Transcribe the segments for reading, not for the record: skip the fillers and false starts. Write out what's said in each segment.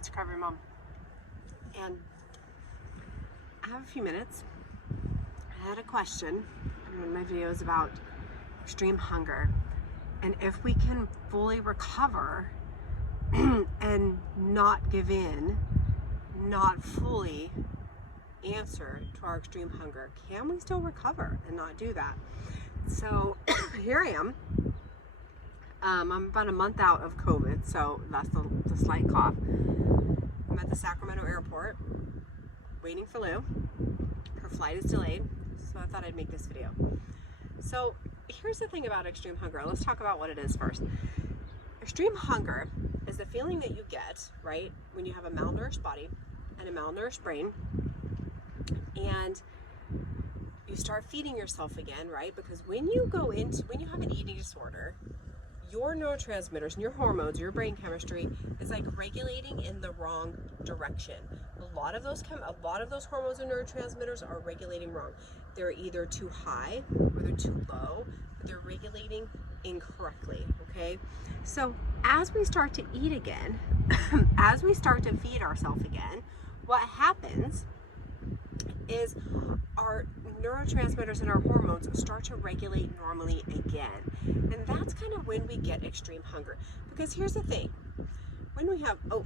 It's Recovery Mom, and I have a few minutes. I had a question in one of my videos about extreme hunger and if we can fully recover and not give in, not fully answer to our extreme hunger. Can we still recover and not do that? So here I am. I'm about a month out of COVID, so that's the slight cough. I'm at the Sacramento airport waiting for Lou. Her flight is delayed, so I thought I'd make this video. So here's the thing about extreme hunger. Let's talk about what it is first. Extreme hunger is the feeling that you get, right, when you have a malnourished body and a malnourished brain, and you start feeding yourself again, right? Because when you have an eating disorder, your neurotransmitters and your hormones, your brain chemistry is like regulating in the wrong direction. A lot of those hormones and neurotransmitters are regulating wrong. They're either too high or they're too low, but they're regulating incorrectly, okay? So as we start to eat again, as we start to feed ourselves again, what happens is our neurotransmitters and our hormones start to regulate normally again. And that's kind of when we get extreme hunger. Because here's the thing, when we have, oh,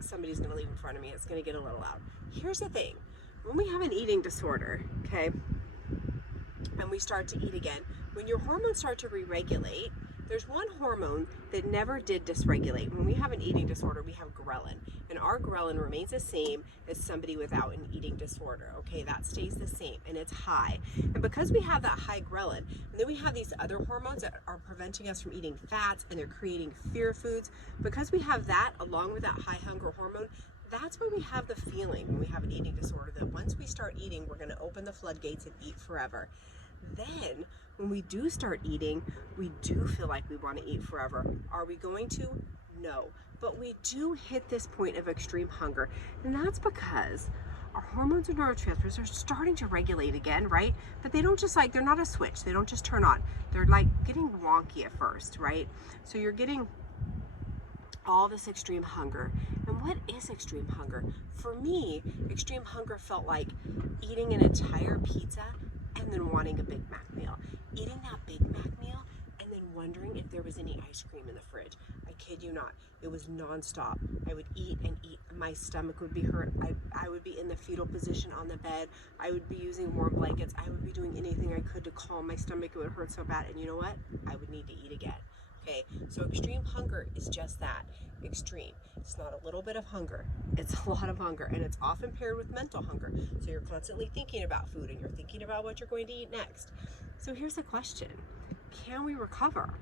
somebody's gonna leave in front of me, it's gonna get a little loud. Here's the thing, when we have an eating disorder, okay, and we start to eat again, when your hormones start to re-regulate, there's one hormone that never did dysregulate. When we have an eating disorder, we have ghrelin, and our ghrelin remains the same as somebody without an eating disorder, okay? That stays the same, and it's high. And because we have that high ghrelin, and then we have these other hormones that are preventing us from eating fats, and they're creating fear foods, because we have that along with that high hunger hormone, that's when we have the feeling when we have an eating disorder that once we start eating, we're gonna open the floodgates and eat forever. Then, when we do start eating, we do feel like we want to eat forever. Are we going to? No. But we do hit this point of extreme hunger. And that's because our hormones and neurotransmitters are starting to regulate again, right? But they don't just they're not a switch. They don't just turn on. They're like getting wonky at first, right? So you're getting all this extreme hunger. And what is extreme hunger? For me, extreme hunger felt like eating an entire pizza and then wanting a Big Mac meal. Eating that Big Mac meal and then wondering if there was any ice cream in the fridge. I kid you not, it was nonstop. I would eat and eat, my stomach would be hurt, I would be in the fetal position on the bed, I would be using warm blankets, I would be doing anything I could to calm my stomach. It would hurt so bad, and you know what? I would need to eat again. Okay, so extreme hunger is just that, extreme. It's not a little bit of hunger, it's a lot of hunger, and it's often paired with mental hunger. So you're constantly thinking about food and you're thinking about what you're going to eat next. So here's the question, can we recover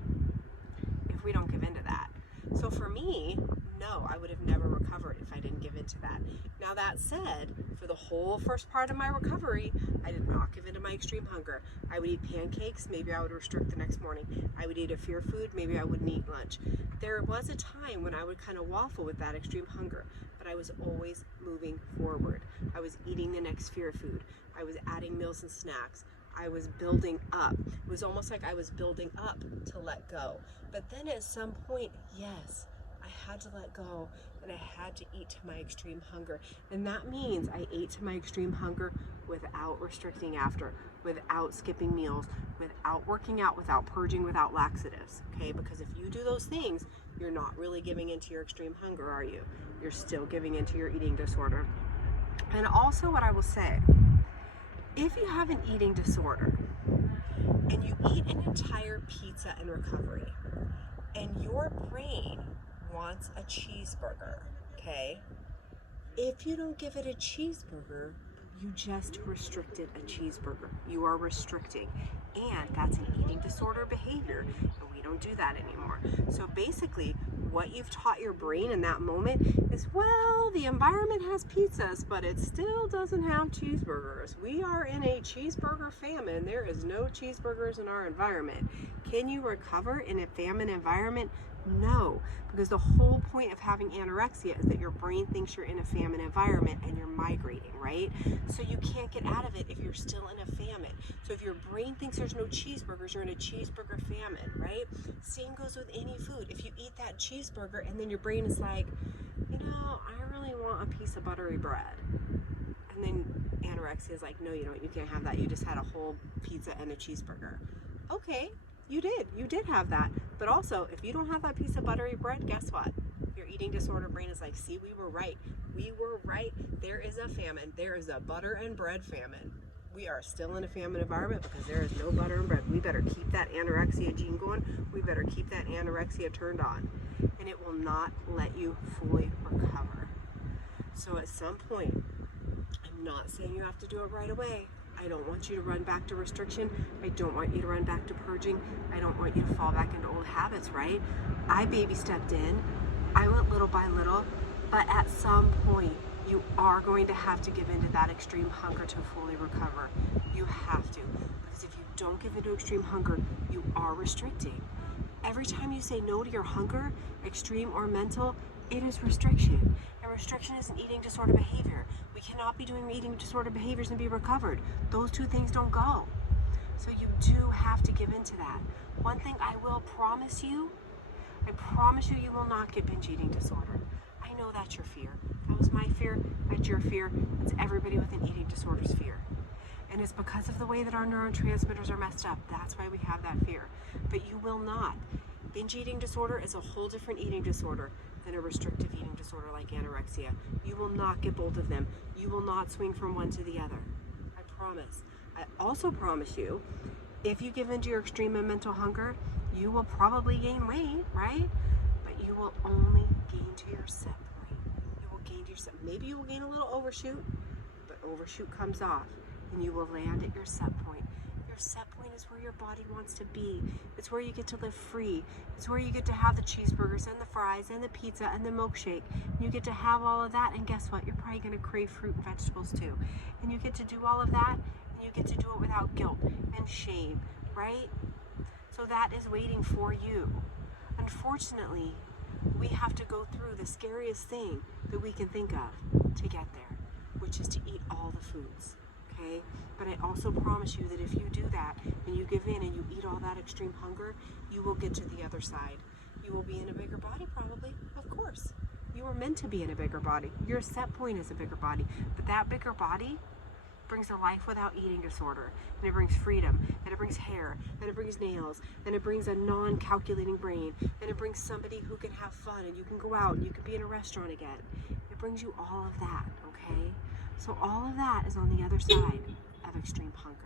if we don't give in to that? So for me, no, I would have never recovered if I didn't give in to that. Now that said, for the whole first part of my recovery, I did not give in to my extreme hunger. I would eat pancakes, maybe I would restrict the next morning. I would eat a fear food, maybe I wouldn't eat lunch. There was a time when I would kind of waffle with that extreme hunger, but I was always moving forward. I was eating the next fear food. I was adding meals and snacks. I was building up. It was almost like I was building up to let go. But then at some point, yes, I had to let go and I had to eat to my extreme hunger. And that means I ate to my extreme hunger without restricting after, without skipping meals, without working out, without purging, without laxatives, okay? Because if you do those things, you're not really giving into your extreme hunger, are you? You're still giving into your eating disorder. And also what I will say, if you have an eating disorder and you eat an entire pizza in recovery and your brain wants a cheeseburger, okay? If you don't give it a cheeseburger, you just restricted a cheeseburger. You are restricting, and that's an eating disorder behavior, and we don't do that anymore. So basically, what you've taught your brain in that moment is, well, the environment has pizzas, but it still doesn't have cheeseburgers. We are in a cheeseburger famine. There is no cheeseburgers in our environment. Can you recover in a famine environment? No, because the whole point of having anorexia is that your brain thinks you're in a famine environment and you're migrating, right? So you can't get out of it if you're still in a famine. So if your brain thinks there's no cheeseburgers, you're in a cheeseburger famine, right? Same goes with any food. If you eat that cheeseburger and then your brain is like, I really want a piece of buttery bread. And then anorexia is like, no, you don't. You can't have that. You just had a whole pizza and a cheeseburger. Okay, you did have that. But also, if you don't have that piece of buttery bread, guess what? Your eating disorder brain is like, see, we were right. There is a famine. There is a butter and bread famine. We are still in a famine environment because there is no butter and bread. We better keep that anorexia gene going. We better keep that anorexia turned on. And it will not let you fully recover. So at some point, I'm not saying you have to do it right away. I don't want you to run back to restriction. I don't want you to run back to purging. I don't want you to fall back into old habits, right? I baby stepped in. I went little by little. But at some point, you are going to have to give into that extreme hunger to fully recover. You have to. Because if you don't give into extreme hunger, you are restricting. Every time you say no to your hunger, extreme or mental, it is restriction. And restriction is an eating disorder behavior. We cannot be doing eating disorder behaviors and be recovered. Those two things don't go. So you do have to give into that. One thing I will promise you, you will not get binge eating disorder. I know that's your fear. That was my fear, that's your fear, that's everybody with an eating disorder's fear. And it's because of the way that our neurotransmitters are messed up. That's why we have that fear. But you will not. Binge eating disorder is a whole different eating disorder than a restrictive eating disorder like anorexia. You will not get both of them. You will not swing from one to the other. I promise. I also promise you, if you give into your extreme and mental hunger, you will probably gain weight, right? But you will only gain to your set point. You will gain to your set. Maybe you will gain a little overshoot, but overshoot comes off and you will land at your set point. Your set point is where your body wants to be. It's where you get to live free. It's where you get to have the cheeseburgers and the fries and the pizza and the milkshake. You get to have all of that, and guess what? You're probably going to crave fruit and vegetables too. And you get to do all of that, and you get to do it without guilt and shame, right? So that is waiting for you. Unfortunately, we have to go through the scariest thing that we can think of to get there, which is to eat all the foods. Okay? But I also promise you that if you do that and you give in and you eat all that extreme hunger, you will get to the other side. You will be in a bigger body probably, of course. You were meant to be in a bigger body. Your set point is a bigger body. But that bigger body brings a life without eating disorder. And it brings freedom. And it brings hair. And it brings nails. And it brings a non-calculating brain. And it brings somebody who can have fun and you can go out and you can be in a restaurant again. It brings you all of that, okay? So all of that is on the other side of extreme hunger.